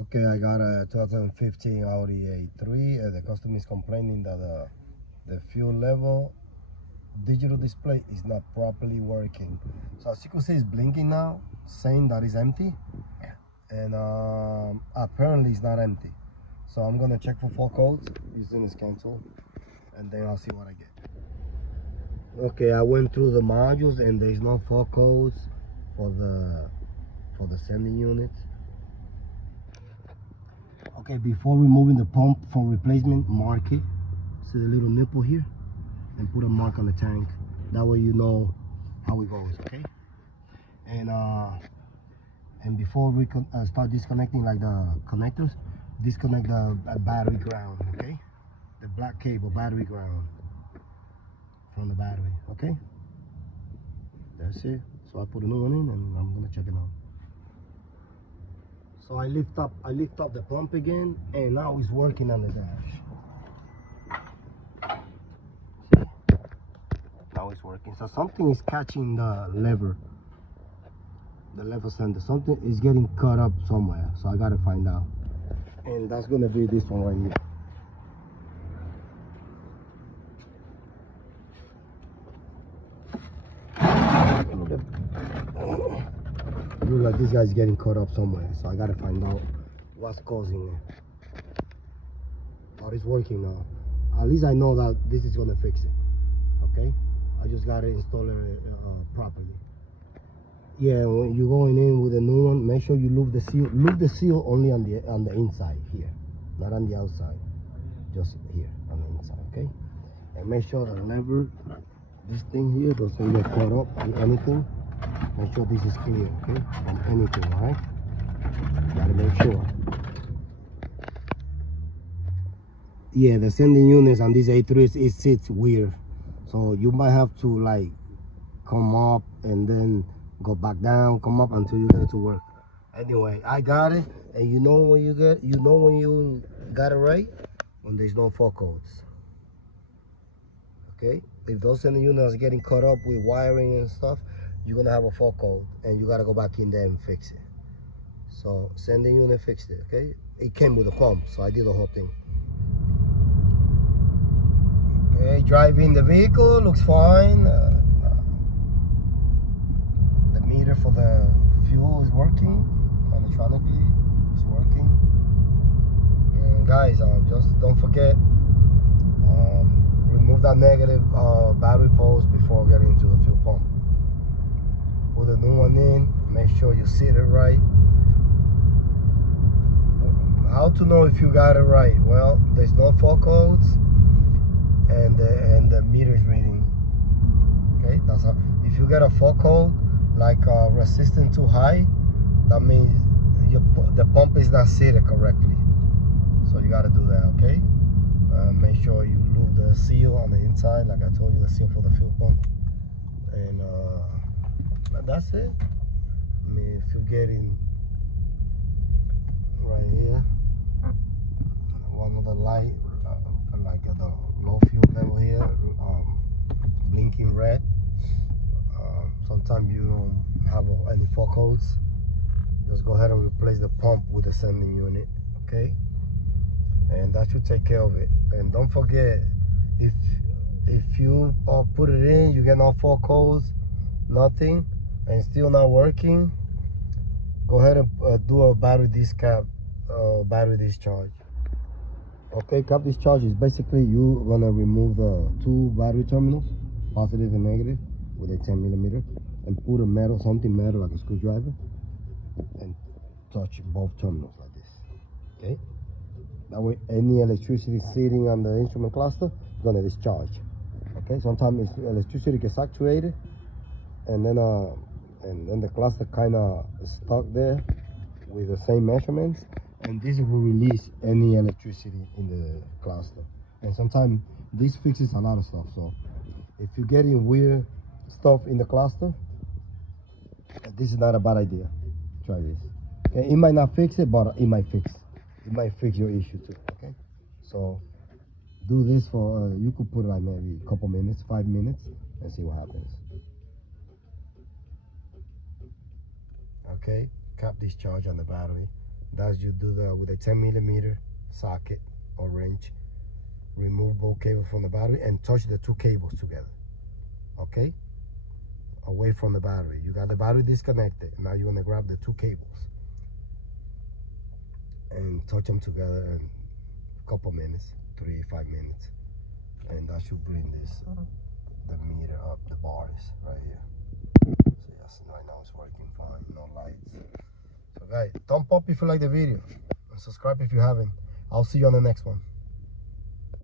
Okay, I got a 2015 Audi A3 and the customer is complaining that the fuel level digital display is not properly working. So as you can see, it's blinking now, saying that it's empty, and apparently it's not empty. So I'm gonna check for fault codes using this cancel, and then I'll see what I get. Okay, I went through the modules and there's no fault codes for the sending units. Okay, before removing the pump for replacement, mark it. See the little nipple here, and put a mark on the tank. That way you know how it goes. Okay, and before we start disconnecting like the connectors, disconnect the battery ground. Okay, the black cable battery ground from the battery. Okay, that's it. So I put a new one in and I'm gonna check it out. So I lift up the pump again, and now it's working on the dash. See? Now it's working. So something is catching the lever center. Something is getting cut up somewhere. So I gotta find out. And that's gonna be this one right here. Look like this guy's getting caught up somewhere, so I gotta find out what's causing it. But it's working now. At least I know that this is gonna fix it. Okay, I just gotta install it properly. Yeah, when you're going in with a new one, make sure you lube the seal. Lube the seal only on the inside here, not on the outside. Just here on the inside. Okay, and make sure the lever, this thing here, doesn't get caught up with anything. Make sure this is clear, okay, from anything, all right? Gotta make sure. Yeah, the sending units on these A3s, it sits weird. So you might have to like come up and then go back down, come up until you get it to work. Anyway, I got it, and you know when you got it right, when there's no fault codes. Okay? If those sending units are getting caught up with wiring and stuff, you're gonna have a fault code and you gotta go back in there and fix it. So sending unit fixed it. Okay, it came with a pump, so I did the whole thing. Okay, driving the vehicle looks fine. The meter for the fuel is working electronically. It's working. And guys, just don't forget, remove that negative battery post before getting into the fuel pump. Put a new one in, make sure you seat it right. How to know if you got it right? Well, there's no fault codes, and the meter is reading. Okay, that's how. If you get a fault code like resistance too high, that means the pump is not seated correctly. So you got to do that. Okay, make sure you lube the seal on the inside, like I told you, the seal for the fuel pump, and that's it. I mean, if you're getting right here, one of the light, like the low fuel level here, blinking red. Sometimes you don't have any fault codes. Just go ahead and replace the pump with the sending unit. Okay, and that should take care of it. And don't forget, if you put it in, you get no fault codes, nothing, and still not working, go ahead and do a battery discharge. Okay, cap discharge is basically you gonna remove the two battery terminals, positive and negative, with a 10mm, and put something metal like a screwdriver, and touch both terminals like this. Okay, that way any electricity sitting on the instrument cluster is gonna discharge. Okay, sometimes electricity gets actuated, and then the cluster kind of stuck there with the same measurements, and this will release any electricity in the cluster. And sometimes this fixes a lot of stuff. So if you're getting weird stuff in the cluster, this is not a bad idea. Try this. Okay, it might not fix it, but it might fix your issue too. Okay, so do this for you could put like maybe a couple minutes, 5 minutes, and see what happens. Okay, cap discharge on the battery. That's you do the with a 10mm socket or wrench. Remove both cables from the battery and touch the two cables together. Okay? Away from the battery. You got the battery disconnected. Now you're gonna grab the two cables and touch them together in a couple minutes, 3-5 minutes, and that should bring this the meter up, the bars right here. So yes, right now it's working fine, no lights. So guys, thumb up if you like the video and subscribe if you haven't. I'll see you on the next one.